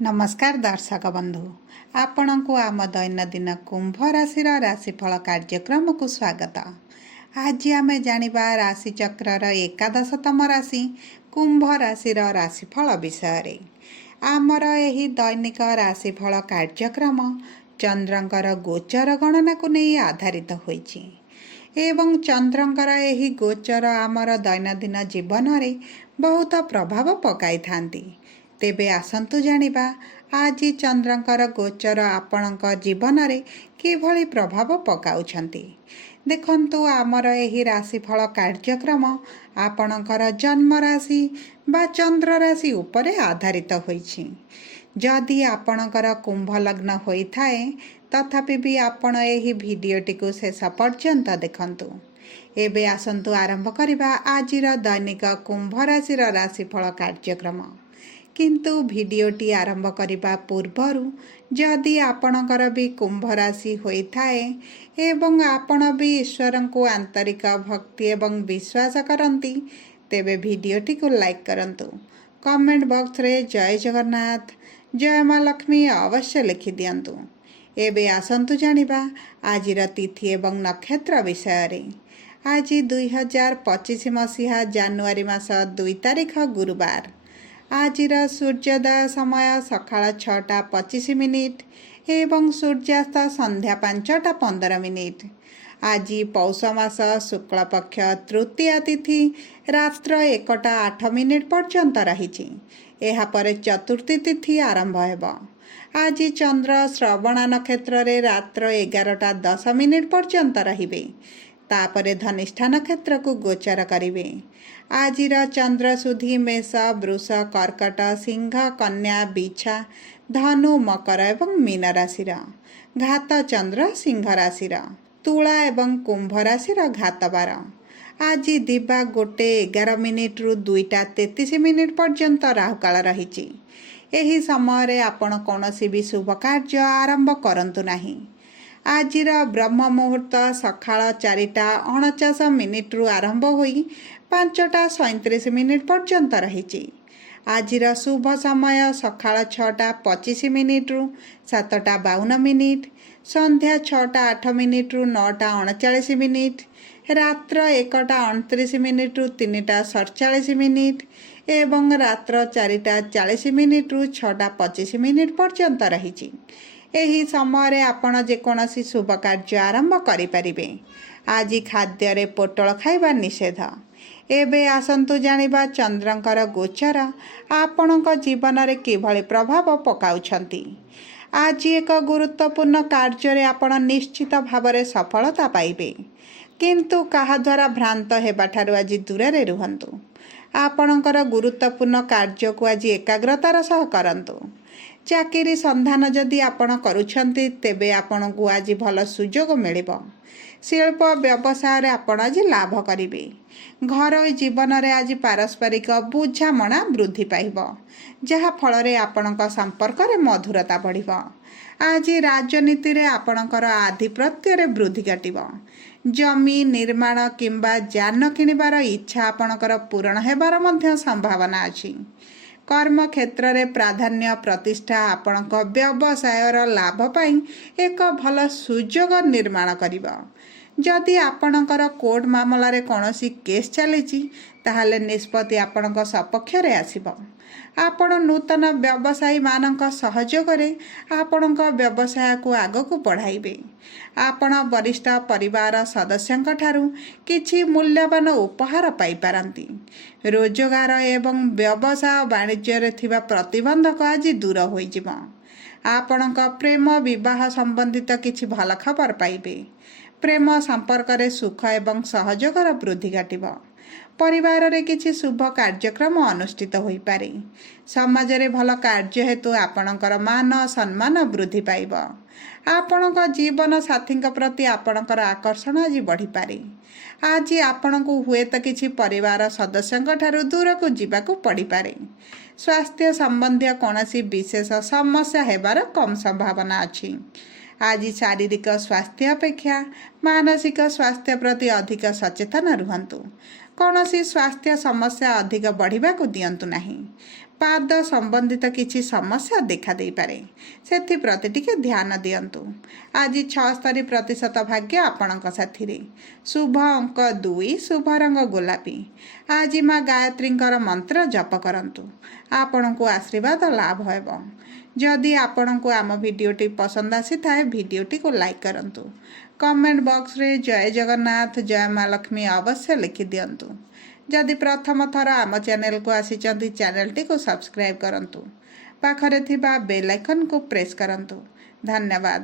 नमस्कार दर्शक बंधु आपण को आम दैनंदिन कुंभ राशि राशिफल कार्यक्रम को स्वागत। आज आम जानिबा राशि चक्र एकादशतम राशि कुंभ राशि राशिफल विषय। आमर एही दैनिक राशिफल कार्यक्रम चंद्रंकर गोचर गणना को नहीं आधारित होइछि एवं चंद्रंकर एही गोचर आमर दैनंदिन जीवन में बहुत प्रभाव पकाई थांती। तेबे आसंतु जानिबा आज चंद्रंकर गोचर आपणक जीवन में किभली प्रभाव पकाउछंती। देखंतु आमर एही राशिफल कार्यक्रम आपणकर जन्म राशि बा चंद्र राशि उपरे आधारित होइछि। जदि आपणकर कुंभ लग्न होइथाए तथापि भी आपण एही भिडियोटी को शेष पर्यंत देखंतु। एबे आसंतु आरंभ करिबा आजिर दैनिक कुंभ राशि राशिफल कार्यक्रम। किंतु भिडियोटी आरंभ करिबा पूर्वरु जदि आपणकर भी कुंभ राशि होइथाए एवं आपण भी ईश्वर को आंतरिक भक्ति एवं विश्वास करंती तेबे भिडियोटी को लाइक करंतु। कमेंट बॉक्स रे जय जगन्नाथ जय मां लक्ष्मी अवश्य लिखि दियंतु। एबे आसंतु जानिबा आजिर तिथि एवं नक्षत्र विषय रे। आज 2025 मसीहा जानुआरी मास 2 तारिख गुरुवार। आजिर सूर्योदय समय सकाळ 6:25 एवं सूर्यास्त संध्या 5:15। आज पौष मास शुक्ल पक्ष तृतीया तिथि रात्र 1:08 पर्यंत रही। एहापर चतुर्थी तिथि आरंभ हेब। आज चंद्र श्रवणा नक्षत्र रे रात्र 11:10 पर्यंत रहिबे। तापरे धनिष्ठा नक्षत्र को गोचर करिवे। आजिर चंद्र सुधी मेष वृष कर्कट सिंह कन्या बिछा धनु मकर एवं मीन राशि। घात चंद्र सिंह राशि। तुला एवं कुंभ राशि घात बार। आज दिवा 1:11 रु 2:33 पर्यंत राहुकाल रही। एही समय रे आपण कौनसी भी शुभ कार्य आरंभ करंतु नाही। आजिर ब्रह्म मुहूर्त सकाळ 4:49 रु आरंभ होई 5:37 पर्यंत रही। आजिर शुभ समय सकाळ 6:25 रु 7:52, संध्या 6:08 रु 9:39, रात्र 1:29 रु 3:47 एवं रात्र 4:40 रु 6:25 पर्यंत रही। एही समय आपण जेकोसी शुभ कार्य आरंभ करिपारिबे। आज खाद्य रे पोटल खाइबा निषेध। एबे आसंतु जानिबा चंद्रंकर गोचर आपणक जीवन रे किभली प्रभाव पकाउछंती। आज एक गुरुत्वपूर्ण कार्य रे आपण निश्चित भावरे सफलता पाइबे। किंतु कहा द्वारा भ्रांत हेबाठारु आज दूरे रुहंतु। आपणकर गुरुत्वपूर्ण कार्य को आज एकाग्रतार सह करंतु। चाकरी संधान जदि आपण करूछंती तेबे आपण को आज भल सुजोग मिलिबो। शिल्प व्यवसाय रे आपण आज लाभ करिवे। घर जीवन रे आज पारस्परिक बुझामणा वृद्धि पाइबो जहा फल रे आपणक संपर्क रे मधुरता बढ़िबो। आज राजनीति रे आपणकर आधिपत्य रे वृद्धि घटिबो। जमी निर्माण किंबा जान किनिबार इच्छा आपणकर पूर्ण हेबार मध्य संभावना अछि। कर्म क्षेत्र रे प्राधान्य प्रतिष्ठा आपणक व्यवसायर लाभ पाई एक भल सुजोग निर्माण करिबो। जदि आपणकर कोर्ट मामला रे कोनोसी केस चलीची ताहाले निष्पत्ति आपणक सपक्ष रे आसीबो। आपण नूतन व्यवसायी मानक सहयोग रे आपणक व्यवसाय को आग को बढ़ाइबे। आपण वरिष्ठ परिवार सदस्यंक ठारू किछि मूल्यवान उपहार पाई पारंती। रोजगार एवं व्यवसाय वाणिज्य रे थिबा प्रतिबंधक आज दूर होई जिवो। आपणक प्रेम विवाह संबंधित किछि भल खबर पाइबे। प्रेम संपर्क रे सुख एवं सहयोगर वृद्धि घटिबो। परिवार रे किछि शुभ कार्यक्रम अनुष्ठित होई पारे। समाज रे भल कार्य हेतु आपणकर मान सम्मान वृद्धि पाइबो। आपणक जीवन साथी प्रति आपणकर आकर्षण आज बढ़ी पारे। आज आपणको हुए तो किछि परिवार सदस्यंक ठारू दूर को जीवाकू पड़ी पारे। स्वास्थ्य संबंधी कोनोसी विशेष समस्या हेबार कम संभावना अछि। आज शारीरिक स्वास्थ्य अपेक्षा मानसिक स्वास्थ्य प्रति अधिक सचेतन रुहंतु। कौनसी स्वास्थ्य समस्या अधिक बढ़िबा को दियंतु नाही। ପାଦ ସମ୍ବନ୍ଧିତ କିଛି ସମସ୍ୟା ଦେଖାଦେଇପାରେ। ସେଥିପ୍ରତି ଟିକେ ଧ୍ୟାନ ଦିଅନ୍ତୁ। ଆଜି 76% ଭାଗ୍ୟ ଆପଣଙ୍କ ସାଥିରେ। ଶୁଭ ଅଙ୍କ 2, ଶୁଭ ରଙ୍ଗ ଗୋଲାପୀ। ଆଜି ମା ଗାୟତ୍ରୀଙ୍କର ମନ୍ତ୍ର ଜପ କରନ୍ତୁ। ଆପଣଙ୍କୁ ଆଶୀର୍ବାଦ ଲାଭ ହେବ। ଯଦି ଆପଣଙ୍କୁ ଆମ ଭିଡ଼ିଓଟି ପସନ୍ଦ ଆସିଥାଏ ଭିଡ଼ିଓଟିକୁ ଲାଇକ୍ କରନ୍ତୁ। କମେଣ୍ଟ ବକ୍ସରେ ଜୟ ଜଗନ୍ନାଥ, ଜୟ ମା ଲକ୍ଷ୍ମୀ ଅବଶ୍ୟ ଲେଖିଦିଅନ୍ତୁ। ଯଦି ପ୍ରଥମ ଥର ଆମ ଚ୍ୟାନେଲକୁ ଆସିଛନ୍ତି ଚ୍ୟାନେଲଟିକୁ ସବସ୍କ୍ରାଇବ୍ କରନ୍ତୁ। ପାଖରେ ଥିବା ବେଲ୍ ଆଇକନ୍କୁ ପ୍ରେସ୍ କରନ୍ତୁ। ଧନ୍ୟବାଦ।